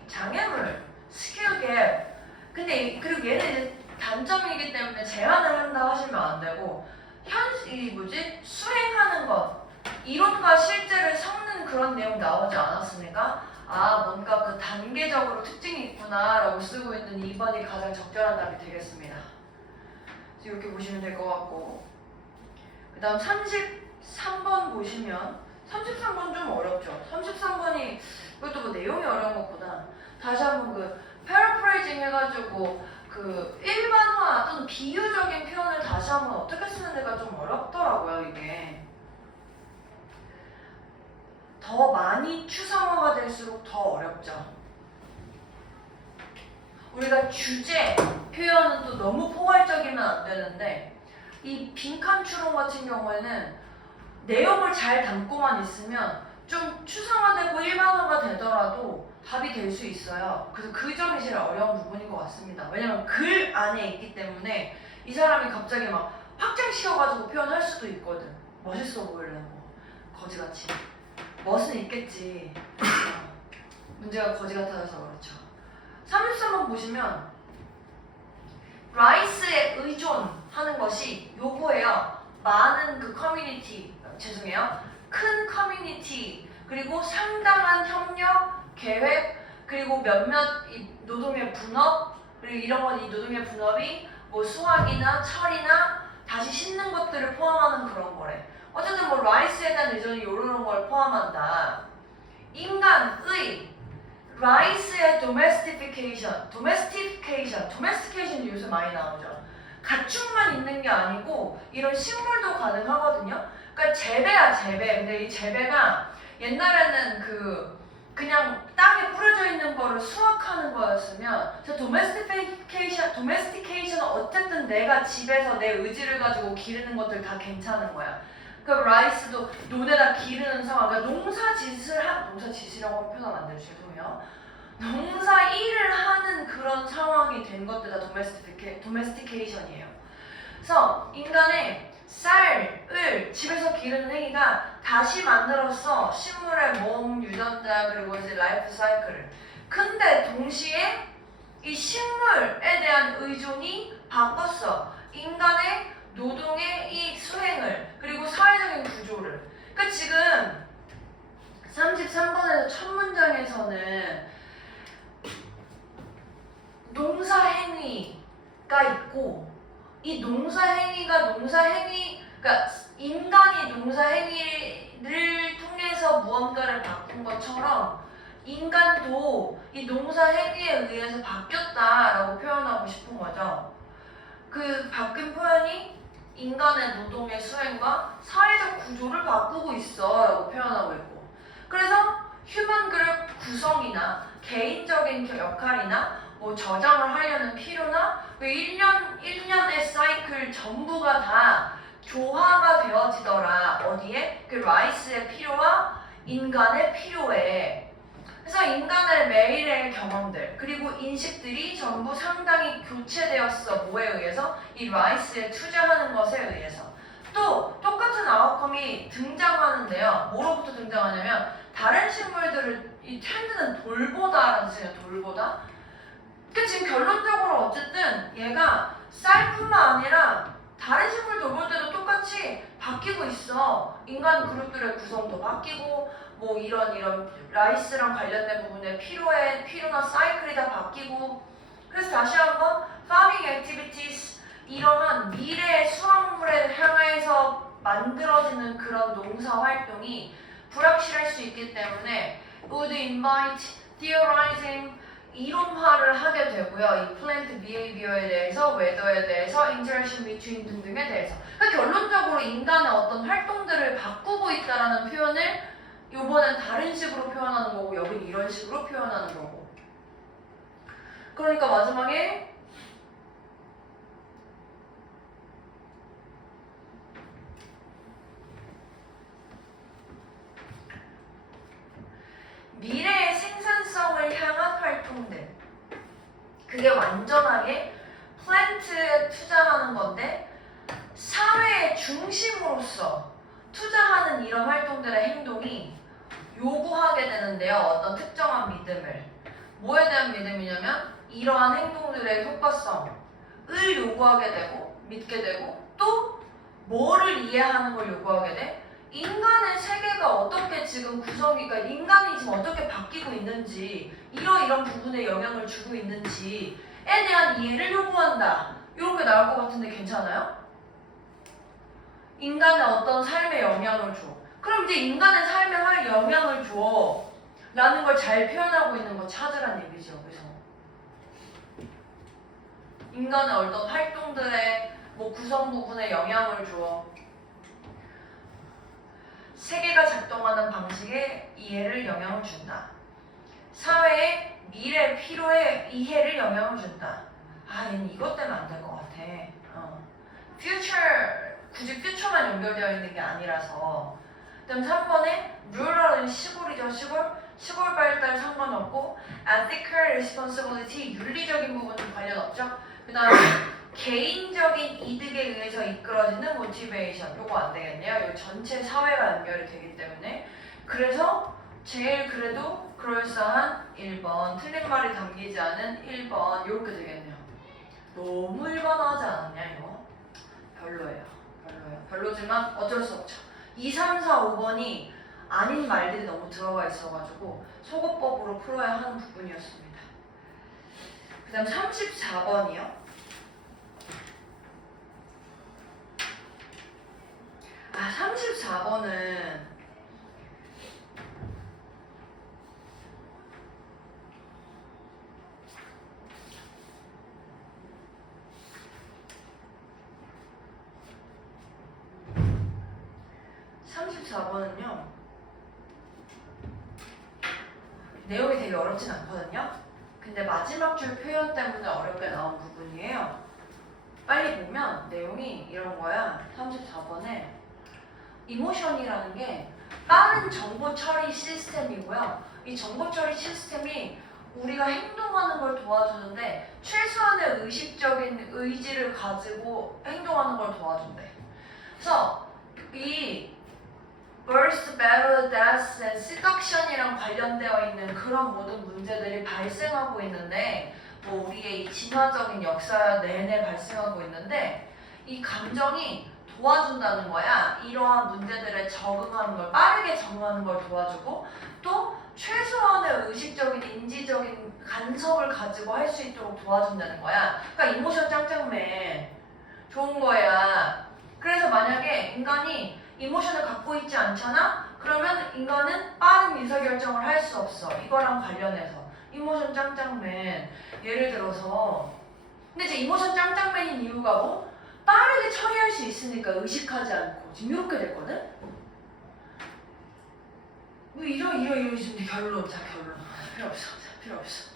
장애물, 스킬 갭. 근데 그리고 얘는 이제 단점이기 때문에 제한을 한다 하시면 안 되고 수행하는 것. 이론과 실제를 섞는 그런 내용 나오지 않았으니까 뭔가 그 단계적으로 특징이 있구나 라고 쓰고 있는 2번이 가장 적절한 답이 되겠습니다. 이렇게 보시면 될 것 같고 그 다음 33번 보시면 33번 좀 어렵죠. 33번이 이것도 뭐 내용이 어려운 것보다 다시 한번 그 패러프레이징 해가지고 그 일반화 또는 비유적인 표현을 다시 한번 어떻게 쓰는 데가 좀 어렵더라고요. 이게 더 많이 추상화가 될수록 더 어렵죠. 우리가 주제 표현은 또 너무 포괄적이면 안 되는데 이 빈칸 추론 같은 경우에는 내용을 잘 담고만 있으면 좀 추상화되고 일반화가 되더라도 답이 될 수 있어요. 그래서 그 점이 제일 어려운 부분인 것 같습니다. 왜냐면 글 안에 있기 때문에 이 사람이 갑자기 막 확장시켜가지고 표현할 수도 있거든. 멋있어 보이려고 거지같이. 멋은 있겠지. 문제가 거지 같아서 그렇죠. 33번 보시면 라이스에 의존하는 것이 요거예요. 많은 그 커뮤니티, 큰 커뮤니티, 그리고 상당한 협력, 계획, 그리고 몇몇 노동의 분업, 그리고 이런 건 이 노동의 분업이 뭐 수확이나 철이나 다시 심는 것들을 포함하는 그런 거래. 어쨌든 뭐 라이스에 대한 의존이 이런 걸 포함한다. 인간의 라이스의 domestication이 요새 많이 나오죠. 가축만 있는 게 아니고 이런 식물도 가능하거든요. 그러니까 재배. 근데 이 재배가 옛날에는 그냥 땅에 뿌려져 있는 거를 수확하는 거였으면 domestication은 어쨌든 내가 집에서 내 의지를 가지고 기르는 것들 다 괜찮은 거야. 그 라이스도 논에다 기르는 상황, 그러니까 농사짓이라고 하면 표현 안 돼요. 죄송해요. 농사 일을 하는 그런 상황이 된 것들 다 domestication이에요. 그래서 인간의 쌀을 집에서 기르는 행위가 다시 만들었어. 식물의 몸, 유전자, 그리고 이제 라이프 사이클을. 근데 동시에 이 식물에 대한 의존이 바꿨어. 인간의 노동의 이 수행을, 그리고 사회적인 구조를. 그러니까 지금 33번에서 첫 문장에서는 농사행위가 있고 이 농사행위가 그러니까 인간이 농사행위를 통해서 무언가를 바꾼 것처럼 인간도 이 농사행위에 의해서 바뀌었다라고 표현하고 싶은 거죠. 그 바뀐 표현이 인간의 노동의 수행과 사회적 구조를 바꾸고 있어 라고 표현하고 있고 그래서 휴먼 그룹 구성이나 개인적인 역할이나 뭐 저장을 하려는 필요나 1년의 사이클 전부가 다 조화가 되어지더라. 어디에? 그 라이스의 필요와 인간의 필요에. 그래서 인간의 매일의 경험들 그리고 인식들이 전부 상당히 교체되었어. 뭐에 의해서? 이 라이스에 투자하는 것에 의해서. 또 똑같은 아웃컴이 등장하는데요. 뭐로부터 등장하냐면 다른 식물들을 이 트렌드는 돌보다라는 뜻이에요. 돌보다. 그러니까 지금 결론적으로 어쨌든 얘가 쌀뿐만 아니라 다른 식물 돌볼 때도 똑같이 바뀌고 있어. 인간 그룹들의 구성도 바뀌고 뭐 이런 라이스랑 관련된 부분에 필요나 사이클이 다 바뀌고 그래서 다시 한번 farming activities 이러한 미래의 수확물에 향해서 만들어지는 그런 농사 활동이 불확실할 수 있기 때문에 would invite, theorizing, 이론화를 하게 되고요. 이 plant behavior에 대해서, weather에 대해서, interaction between 등등에 대해서. 그러니까 결론적으로 인간의 어떤 활동들을 바꾸고 있다라는 표현을 이번엔 다른 식으로 표현하는 거고, 여긴 이런 식으로 표현하는 거고. 그러니까 마지막에 미래의 생산성을 향한 활동들. 그게 완전하게 플랜트에 투자하는 건데 사회의 중심으로서 투자하는 이런 활동들의 행동이 요구하게 되는데요. 어떤 특정한 믿음을. 뭐에 대한 믿음이냐면 이러한 행동들의 효과성을 요구하게 되고 믿게 되고 또 뭐를 이해하는 걸 요구하게 돼? 인간의 세계가 어떻게 지금 구성이가 인간이 지금 어떻게 바뀌고 있는지 이런 부분에 영향을 주고 있는지에 대한 이해를 요구한다. 이렇게 나올 것 같은데 괜찮아요? 인간의 어떤 삶에 영향을 줘. 그럼 이제 인간의 삶에 영향을 줘 라는 걸 잘 표현하고 있는 거 찾으란 얘기죠. 여기서 인간의 어떤 활동들의 뭐 구성 부분에 영향을 줘. 세계가 작동하는 방식에 이해를 영향을 준다. 사회의 미래 필요에 이해를 영향을 준다. 아, 얘는 이것 때문에 안 될 것 같아. future, 굳이 future만 연결되어 있는 게 아니라서. 그다음 3번에 rural은 시골이죠. 시골 발달 상관없고 ethical responsibility, 윤리적인 부분은 관련 없죠. 그 다음에 개인적인 이득에 의해서 이끌어지는 motivation, 요거 안 되겠네요. 요 전체 사회가 연결이 되기 때문에. 그래서 제일 그래도 그럴싸한 1번, 틀린 말이 담기지 않은 1번, 요렇게 되겠네요. 너무 일반화하지 않았냐 이거? 별로예요. 별로지만 어쩔 수 없죠. 2, 3, 4, 5번이 아닌 말들이 너무 들어가 있어가지고 소거법으로 풀어야 하는 부분이었습니다. 그 다음 34번이요. 34번은 내용이 되게 어렵진 않거든요. 근데 마지막 줄 표현 때문에 어렵게 나온 부분이에요. 빨리 보면 내용이 이런 거야. 34번에 이모션이라는 게 빠른 정보 처리 시스템이고요. 이 정보 처리 시스템이 우리가 행동하는 걸 도와주는데 최소한의 의식적인 의지를 가지고 행동하는 걸 도와준대. 그래서 이 birth, battle, death, and seduction이랑 관련되어 있는 그런 모든 문제들이 발생하고 있는데 뭐 우리의 이 진화적인 역사 내내 발생하고 있는데 이 감정이 도와준다는 거야. 이러한 문제들에 적응하는 걸 빠르게 적응하는 걸 도와주고 또 최소한의 의식적인 인지적인 간섭을 가지고 할 수 있도록 도와준다는 거야. 그러니까 이모션 짱짱맨 좋은 거야. 그래서 만약에 인간이 이모션을 갖고 있지 않잖아? 그러면 인간은 빠른 의사결정을 할 수 없어. 이거랑 관련해서 이모션 짱짱맨 예를 들어서 근데 이제 이모션 짱짱맨인 이유가 뭐? 빠르게 처리할 수 있으니까 의식하지 않고 지금 이렇게 됐거든? 뭐 이런 지금 결론. 필요 없어.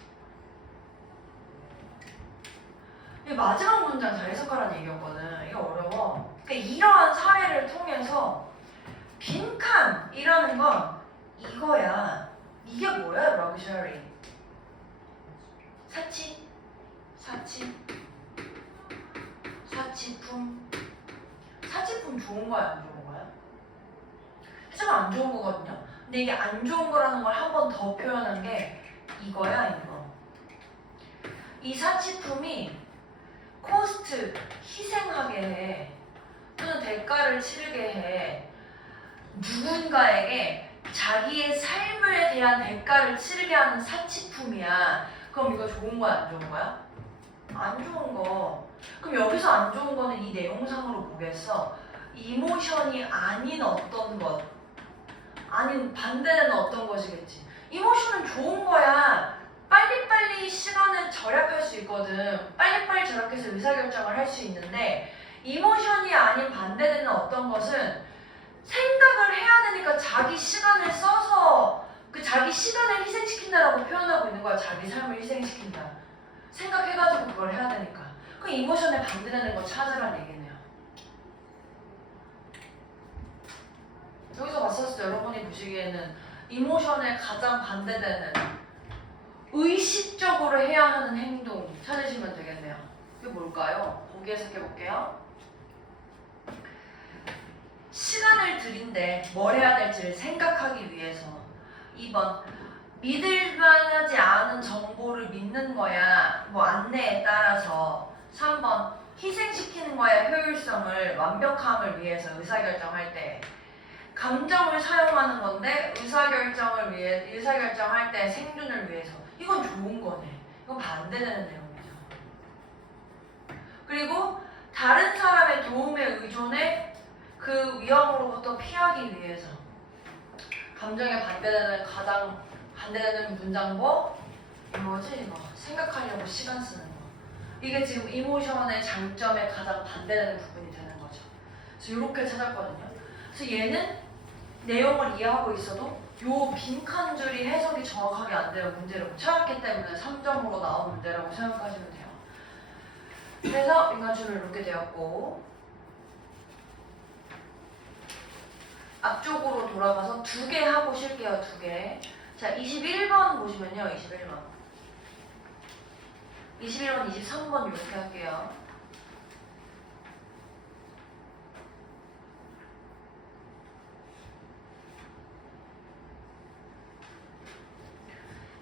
이 마지막 문장 잘 해석하라는 얘기였거든. 이거 어려워. 그러니까 이러한 사례를 통해서 빈칸이라는 건 이거야. 이게 뭐야? 럭셔리. 사치품 좋은 거야, 안 좋은 거야? 하지만 안 좋은 거거든요. 근데 이게 안 좋은 거라는 걸 한 번 더 표현한 게 이거야, 이거. 이 사치품이 코스트, 희생하게 해. 또는 대가를 치르게 해. 누군가에게 자기의 삶에 대한 대가를 치르게 하는 사치품이야. 그럼 이거 좋은 거야, 안 좋은 거야? 안 좋은 거. 그럼 여기서 안 좋은 거는 이 내용상으로 뭐겠어? 이모션이 아닌 어떤 것. 아닌 반대는 어떤 것이겠지? 이모션은 좋은 거야. 빨리빨리 시간을 절약할 수 있거든. 빨리빨리 절약해서 의사결정을 할 수 있는데 이모션이 아닌 반대되는 어떤 것은 생각을 해야 되니까 자기 시간을 써서 그 자기 시간을 희생시킨다라고 표현하고 있는 거야. 자기 삶을 희생시킨다. 생각해가지고 그걸 해야 되니까. 그 이모션에 반대되는 거 찾으라는 얘기네요. 여기서 봤었을 때 여러분이 보시기에는 이모션에 가장 반대되는 의식적으로 해야 하는 행동 찾으시면 되겠네요. 이게 뭘까요? 보기 해석해 볼게요. 시간을 들인데 뭘 해야 될지를 생각하기 위해서. 2번 믿을만하지 않은 정보를 믿는 거야. 뭐 안내에 따라서. 3번 희생시키는 거야. 효율성을 완벽함을 위해서 의사결정할 때. 감정을 사용하는 건데 의사결정할 때 생존을 위해서. 이건 좋은 거네. 이건 반대되는 내용이죠. 그리고 다른 사람의 도움에 의존해 그 위험으로부터 피하기 위해서. 감정에 가장 반대되는 문장법 이거지. 이거 생각하려고 시간 쓰는 거. 이게 지금 이모션의 장점에 가장 반대되는 부분이 되는 거죠. 그래서 이렇게 찾았거든요. 그래서 얘는 내용을 이해하고 있어도 요 빈칸 줄이 해석이 정확하게 안 돼요. 문제를 못 찾았기 때문에 3점으로 나온 문제라고 생각하시면 돼요. 그래서 인간줄을 이렇게 되었고, 앞쪽으로 돌아가서 2개 하고 쉴게요. 2개. 자, 21번 보시면요. 21번, 23번 이렇게 할게요.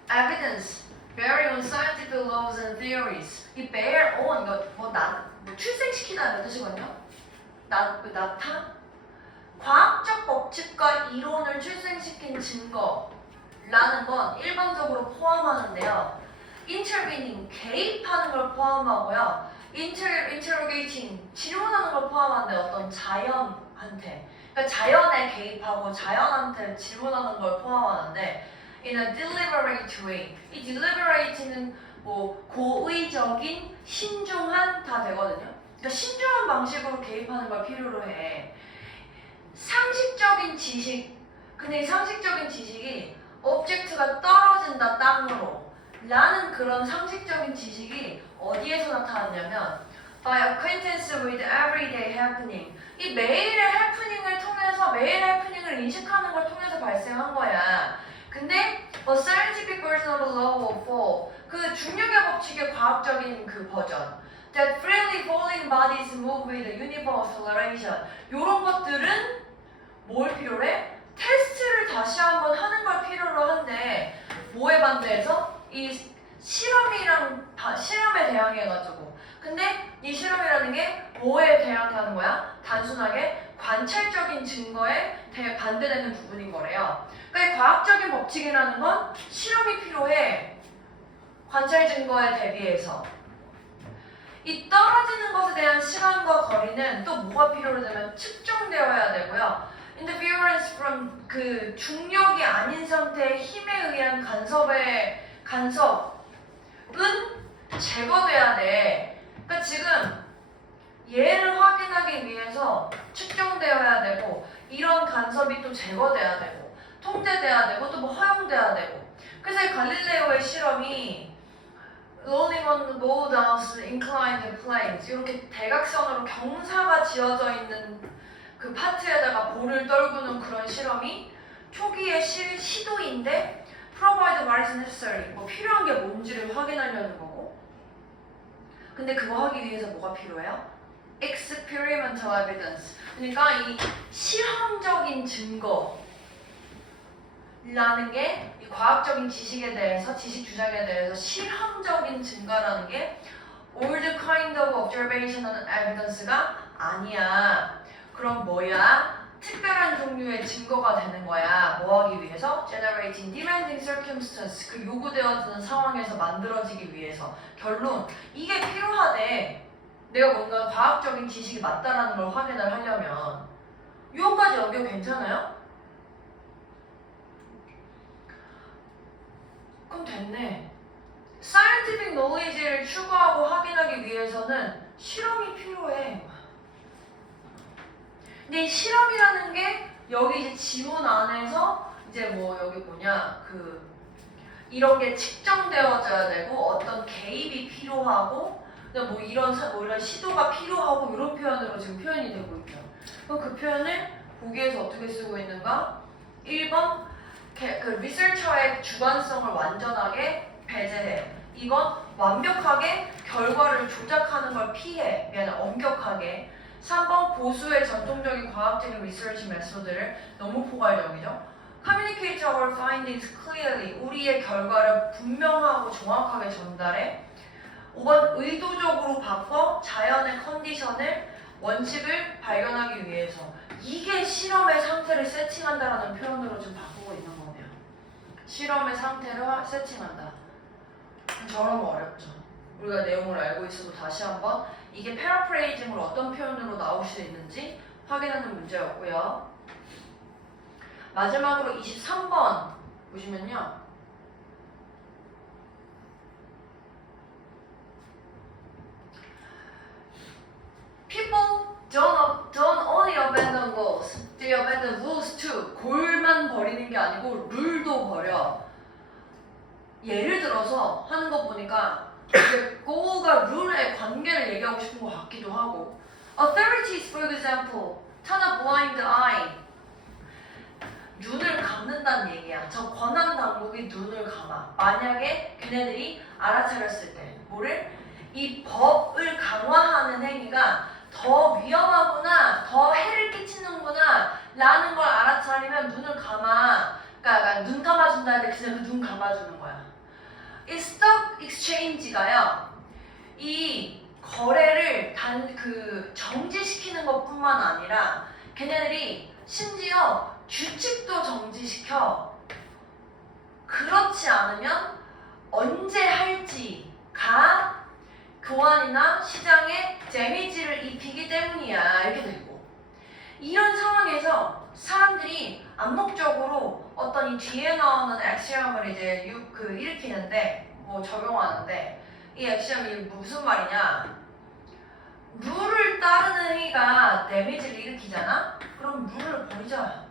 Evidence, bearing on scientific laws and theories. 이 bear on, 이거 출생시키다는 뜻이거든요. 나타? 과학적 법칙과 이론을 출생시킨 증거라는 건 일반적으로 포함하는데요. intervening, 개입하는 걸 포함하고요. interrogating, 질문하는 걸 포함하는데 어떤 자연한테, 그러니까 자연에 개입하고 자연한테 질문하는 걸 포함하는데 in a deliberate way. 이 deliberate는 뭐 고의적인, 신중한 다 되거든요. 그러니까 신중한 방식으로 개입하는 걸 필요로 해. 상식적인 지식, 근데 이 상식적인 지식이 오브젝트가 떨어진다 땅으로 라는 그런 상식적인 지식이 어디에서 나타났냐면 by acquaintance with everyday happening. 이 매일의 해프닝을 통해서, 매일 해프닝을 인식하는 걸 통해서 발생한 거야. 근데 a scientific version of law of fall, 그 중력의 법칙의 과학적인 그 버전, that freely falling bodies move with uniform acceleration, 요런 것들은 뭘 필요로 해? 테스트를 다시 한번 하는 걸 필요로 한데 뭐에 반대해서? 이 실험에 대항해가지고. 근데 이 실험이라는 게 뭐에 대항하는 거야? 단순하게 관찰적인 증거에 반대되는 부분인 거래요. 그러니까 과학적인 법칙이라는 건 실험이 필요해. 관찰 증거에 대비해서. 이 떨어지는 것에 대한 시간과 거리는 또 뭐가 필요로 되면 측정되어야 되고요. Interference from 그 중력이 아닌 상태의 힘에 의한 간섭은 제거돼야 돼. 그러니까 지금 얘를 확인하기 위해서 측정되어야 되고 이런 간섭이 또 제거돼야 되고 통제돼야 되고 또 뭐 허용돼야 되고. 그래서 이 갈릴레오의 실험이 rolling on the bow down inclined planes 이렇게 대각선으로 경사가 지어져 있는 그 파트에다가 볼을 떨구는 그런 실험이 초기의 시도인데 provide what is necessary, 뭐 필요한 게 뭔지를 확인하려는 거고. 근데 그거 하기 위해서 뭐가 필요해요? experimental evidence. 그러니까 이 실험적인 증거라는 게 이 과학적인 지식에 대해서, 지식 주장에 대해서 실험적인 증거라는 게 old kind of observation and evidence가 아니야. 그럼 뭐야? 특별한 종류의 증거가 되는 거야. 뭐 하기 위해서? Generating demanding circumstance. 그 요구되어지는 상황에서 만들어지기 위해서. 결론, 이게 필요하대. 내가 뭔가 과학적인 지식이 맞다라는 걸 확인을 하려면. 요거까지 연결 괜찮아요? 그럼 됐네. scientific knowledge를 추구하고 확인하기 위해서는 실험이 필요해. 근데 이 실험이라는 게 여기 이제 지문 안에서 이제 뭐 여기 뭐냐 이런 게 측정되어져야 되고 어떤 개입이 필요하고 뭐 이런 시도가 필요하고 이런 표현으로 지금 표현이 되고 있죠. 그럼 그 표현을 보기에서 어떻게 쓰고 있는가? 1번 그 리서처의 주관성을 완전하게 배제해. 2번 완벽하게 결과를 조작하는 걸 피해. 엄격하게. 3번 보수의 전통적인 과학적인 리서치 메소드를 너무 포괄적이죠. Communicate our findings clearly. 우리의 결과를 분명하고 정확하게 전달해. 5번 의도적으로 바꿔 자연의 컨디션을 원칙을 발견하기 위해서. 이게 실험의 상태를 세팅한다라는 표현으로 좀 바꾸고 있는 거네요. 실험의 상태를 세팅한다. 저런 거 어렵죠. 우리가 내용을 알고 있어도 다시 한번 이게 패러프레이징으로 어떤 표현으로 나올 수 있는지 확인하는 문제였고요. 마지막으로 23번 보시면요. People don't only abandon goals, they abandon rules too. 골만 버리는 게 아니고 룰도 버려. 예를 들어서 하는 거 보니까 goal과 룰의 관계를 얘기하고 싶은 것 같기도 하고. Authorities, for example, turn a blind eye. 눈을 감는다는 얘기야. 저 권한 당국이 눈을 감아. 만약에 걔네들이 알아차렸을 때 뭐를? 이 법을 강화하는 행위가 더 위험하구나, 더 해를 끼치는구나 라는 걸 알아차리면 눈을 감아. 그러니까 눈 감아준다 할 때 그냥 그 눈 감아주는 거야. 이 stock exchange가요, 이 거래를 정지시키는 것뿐만 아니라 걔네들이 심지어 규칙도 정지시켜. 그렇지 않으면 언제 할지가 교환이나 시장에 데미지를 입히기 때문이야. 이렇게 되고, 이런 상황에서 사람들이 암묵적으로 어떤 이 뒤에 나오는 액시엄을 이제 일으키는데 적용하는데, 이 액시엄이 무슨 말이냐? 룰을 따르는 행위가 데미지를 일으키잖아? 그럼 룰을 버리자.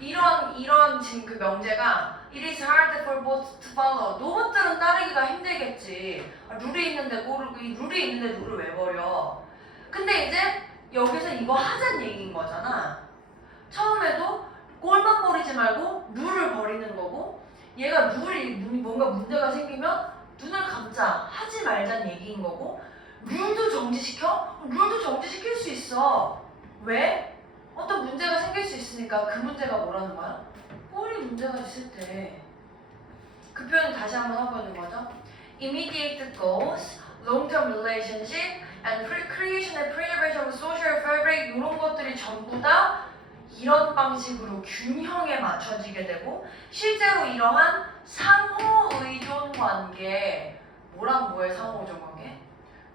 이런 지금 그 명제가 It is hard for both to follow. 로봇들은 따르기가 힘들겠지. 룰이 있는데 룰을 왜 버려? 근데 이제 여기서 이거 하자는 얘기인 거잖아. 처음에도 꼴만 버리지 말고 룰을 버리는 거고, 얘가 뭔가 문제가 생기면 눈을 감자, 하지 말자는 얘기인 거고, 룰도 정지시켜? 룰도 정지시킬 수 있어. 왜? 어떤 문제가 생길 수 있으니까. 그 문제가 뭐라는 거야? 꼴이 문제가 있을 때. 그 표현을 다시 한번 하고 있는 거죠. Immediate goals, long-term relationship, and creation and preservation of social fabric, 이런 것들이 전부 다 이런 방식으로 균형에 맞춰지게 되고, 실제로 이러한 상호 의존 관계, 뭐랑 뭐의 상호 의존 관계?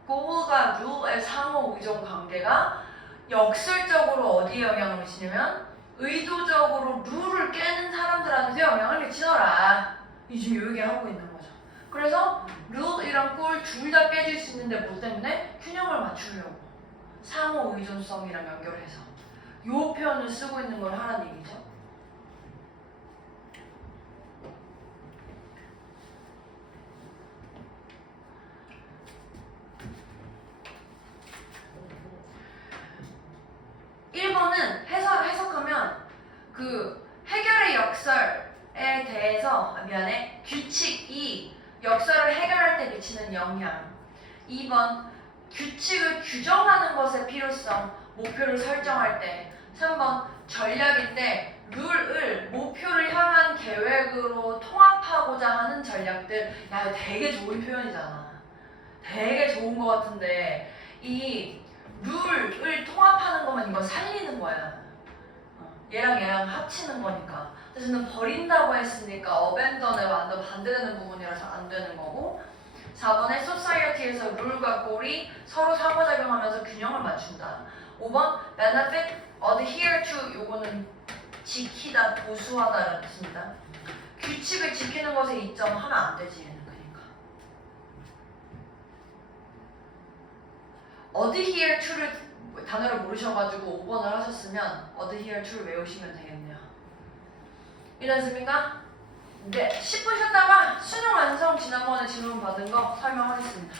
goal과 룰의 상호 의존 관계가 역설적으로 어디에 영향을 미치냐면 의도적으로 룰을 깨는 사람들한테 영향을 미치더라. 지금 이 얘기하고 있는 거죠. 그래서 룰이랑 꼴 둘 다 깨질 수 있는데 뭐 때문에? 균형을 맞추려고. 상호 의존성이랑 연결해서 이 표현을 쓰고 있는 걸 하라는 얘기죠. 해석하면 해결의 역설에 대해서 규칙이 역설을 해결할 때 미치는 영향. 2번 규칙을 규정하는 것의 필요성, 목표를 설정할 때. 3번 전략인데 룰을 목표를 향한 계획으로 통합하고자 하는 전략들. 야, 이거 되게 좋은 표현이잖아. 되게 좋은 것 같은데 이 룰을 통합하는 거면 이거 살리는 거야. 얘랑 합치는 거니까. 그래서 저는 버린다고 했으니까 어벤던에 완전 반대되는 부분이라서 안 되는 거고. 4번에 society에서 룰과 꼴이 서로 상호작용하면서 균형을 맞춘다. 5번 benefit, adhere to, 요거는 지키다, 보수하다라는 뜻입니다. 규칙을 지키는 것에 이점하면 안 되지 얘는. 그러니까 adhere to를 단어를 모르셔가지고 5번을 하셨으면 adhere to를 외우시면 되겠네요. 이해됐습니까? 네, 10분 쉬었다가 수능 완성 지난번에 질문 받은 거 설명하겠습니다.